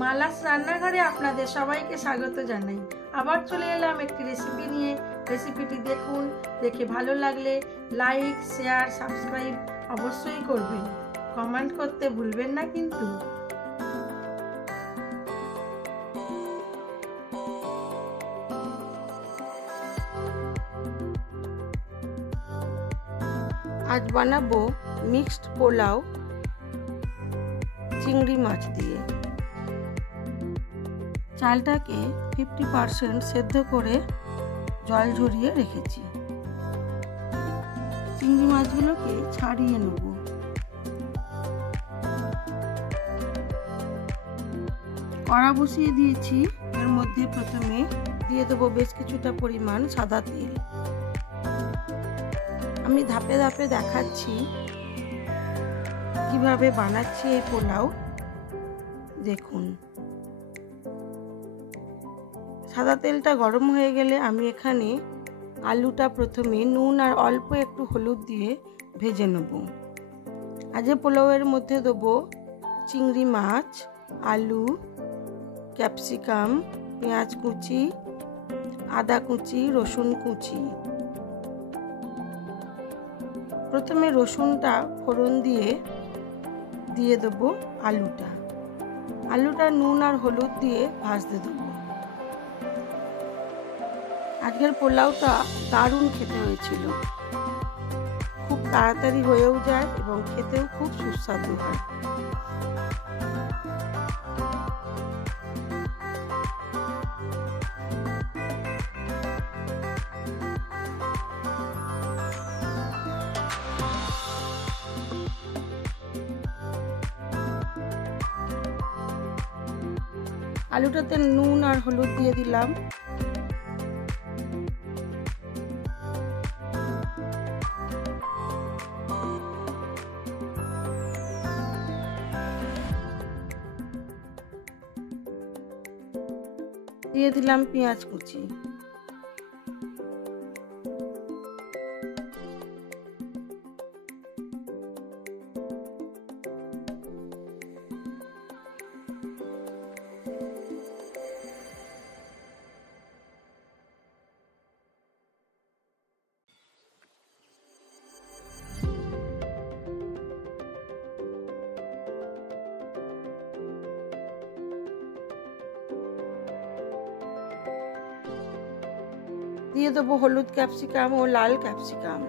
মালাস রান্নাঘরে আপনাদের সবাইকে স্বাগত জানাই। আবার চলে এলাম একটি রেসিপি নিয়ে। রেসিপিটি দেখুন, দেখে ভালো লাগলে লাইক, শেয়ার, সাবস্ক্রাইব অবশ্যই করবেন। কমেন্ট করতে ভুলবেন না কিন্তু। আজ বানাবো মিক্সড পোলাও চিংড়ি মাছ দিয়ে। চালটাকে 50% সেদ্ধ করে জল ঝরিয়ে রেখেছি। চিংড়ি মাছগুলোকে ছাড়িয়ে নেব। কড়া বসিয়ে দিয়েছি। এর মধ্যে প্রথমে দিয়ে দেবো বেশ কিছুটা পরিমাণ সাদা তেল। আমি ধাপে ধাপে দেখাচ্ছি কিভাবে বানাচ্ছি এই পোলাও, দেখুন। সাদা তেলটা গরম হয়ে গেলে আমি এখানে আলুটা প্রথমে নুন আর অল্প একটু হলুদ দিয়ে ভেজে নেব। আজ পোলাওয়ের মধ্যে দেবো চিংড়ি মাছ, আলু, ক্যাপসিকাম, পেঁয়াজ কুচি, আদা কুচি, রসুন কুচি। প্রথমে রসুনটা ফোড়ন দিয়ে দেবো আলুটা নুন আর হলুদ দিয়ে ভাজতে দেবো। আজকের পোলাওটা দারুণ খেতে হয়েছিল। খুব তাড়াতাড়ি হয়েও যায় এবং খেতেও খুব সুস্বাদু হয়। আলুটাতে নুন আর হলুদ দিয়ে দিলাম। দিয়ে দিলাম পেঁয়াজ কুচি। দিয়ে দেবো হলুদ ক্যাপসিকাম ও লাল ক্যাপসিকাম।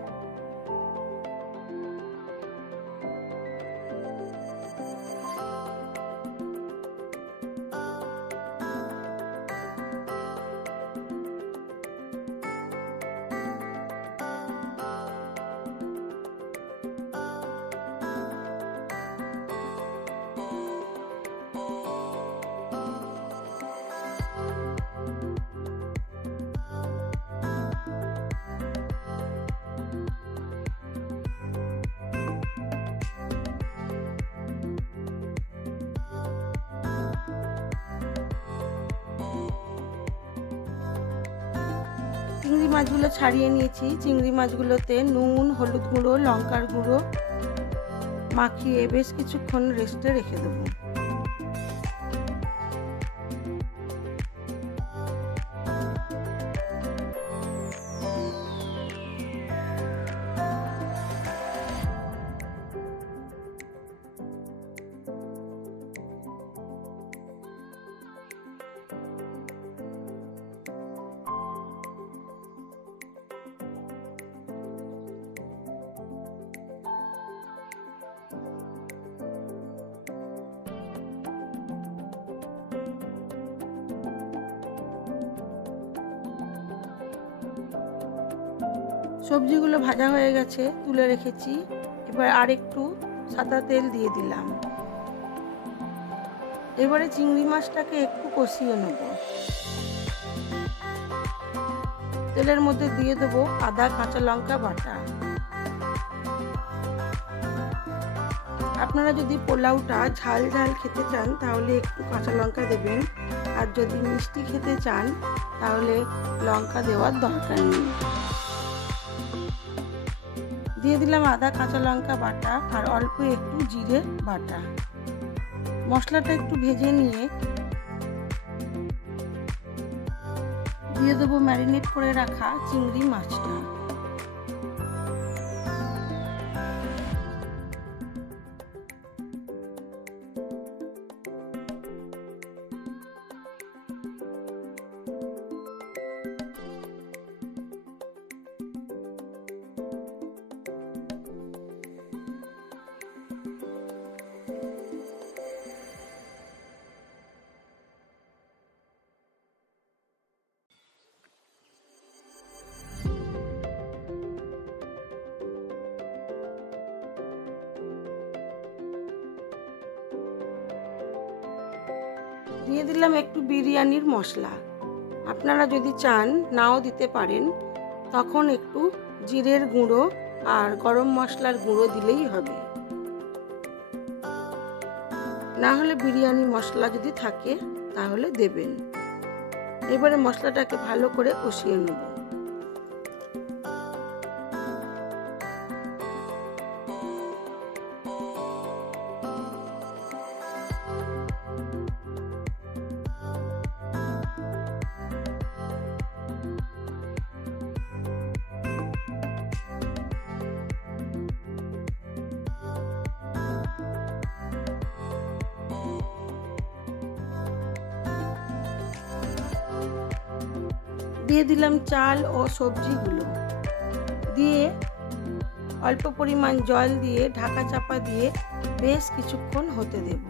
চিংড়ি মাছগুলো ছাড়িয়ে নিয়েছি। চিংড়ি মাছগুলোতে নুন, হলুদ গুঁড়ো, লঙ্কার গুঁড়ো মাখিয়ে বেশ কিছুক্ষণ রেস্টে রেখে দেবো। সবজিগুলো ভাজা হয়ে গেছে, তুলে রেখেছি। এবার আর একটু সাদা তেল দিয়ে দিলাম। এবারে চিংড়ি মাছটাকে একটু কষিয়ে নেব। তেলের মধ্যে দিয়ে দেবো আদা, কাঁচা লঙ্কা বাটা। আপনারা যদি পোলাওটা ঝাল ঝাল খেতে চান তাহলে একটু কাঁচা লঙ্কা দেবেন, আর যদি মিষ্টি খেতে চান তাহলে লঙ্কা দেওয়ার দরকার নেই। দিয়ে দিলাম আদা, কাঁচা লঙ্কা বাটা আর অল্প একটু জিরে বাটা। মশলাটা একটু ভেজে নিয়ে দিয়ে দেবো ম্যারিনেট করে রাখা চিংড়ি মাছটা। দিয়ে দিলাম একটু বিরিয়ানির মশলা। আপনারা যদি চান নাও দিতে পারেন, তখন একটু জিরের গুঁড়ো আর গরম মশলার গুঁড়ো দিলেই হবে। না হলে বিরিয়ানি মশলা যদি থাকে তাহলে দেবেন। এবারে মশলাটাকে ভালো করে কষিয়ে নেব। দিয়ে দিলাম চাল ও সবজিগুলো, দিয়ে অল্প পরিমাণ জল দিয়ে ঢাকা চাপা দিয়ে বেশ কিছুক্ষণ হতে দেব।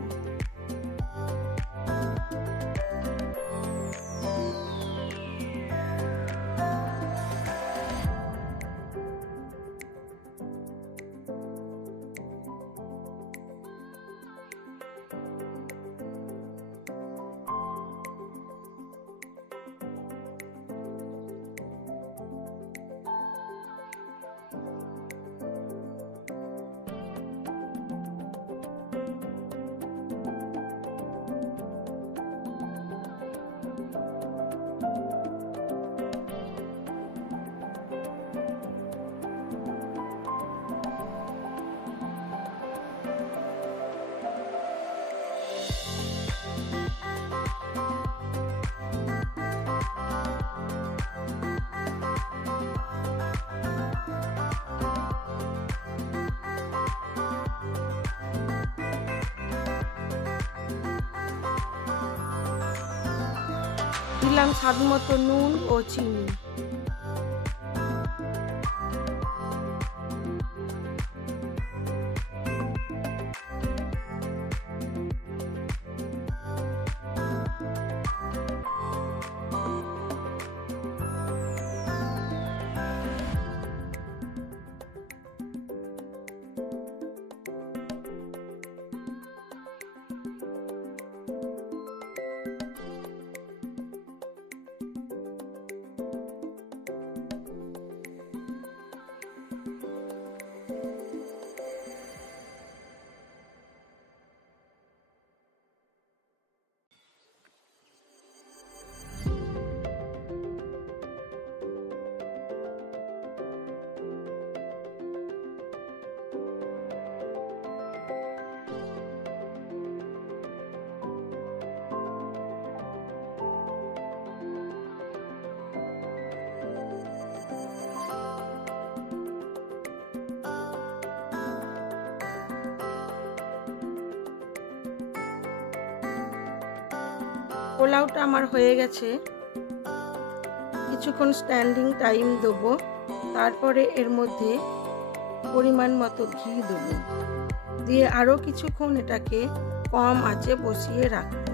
দিলাম স্বাদ মতো নুন ও চিনি। পোলাওটা আমার হয়ে গেছে। কিছুক্ষণ স্ট্যান্ডিং টাইম দেবো, তারপরে এর মধ্যে পরিমাণ মতো ঘি দেবো, দিয়ে আরও কিছুক্ষণ এটাকে কম আঁচে বসিয়ে রাখবো।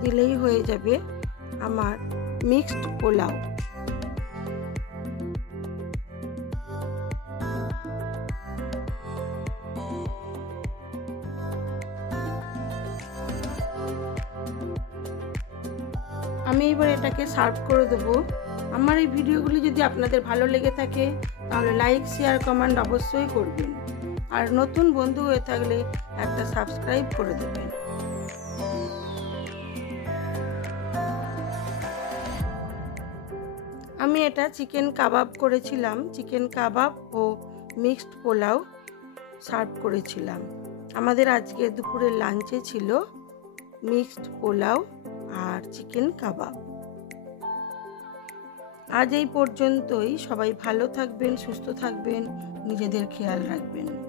দিলেই হয়ে যাবে আমার মিক্সড পোলাও। আমি এবার এটাকে সার্ভ করে দেবো। আমার এই ভিডিওগুলি যদি আপনাদের ভালো লেগে থাকে তাহলে লাইক, শেয়ার, কমেন্ট অবশ্যই করবেন। আর নতুন বন্ধু হয়ে থাকলে একটা সাবস্ক্রাইব করে দেবেন। আমি এটা চিকেন কাবাব করেছিলাম, চিকেন কাবাব ও মিক্সড পোলাও সার্ভ করেছিলাম। আমাদের আজকে দুপুরের লাঞ্চে ছিল মিক্সড পোলাও আর চিকেন কাবাব। আজ এই পর্যন্তই। সবাই ভালো থাকবেন, সুস্থ থাকবেন, নিজেদের খেয়াল রাখবেন।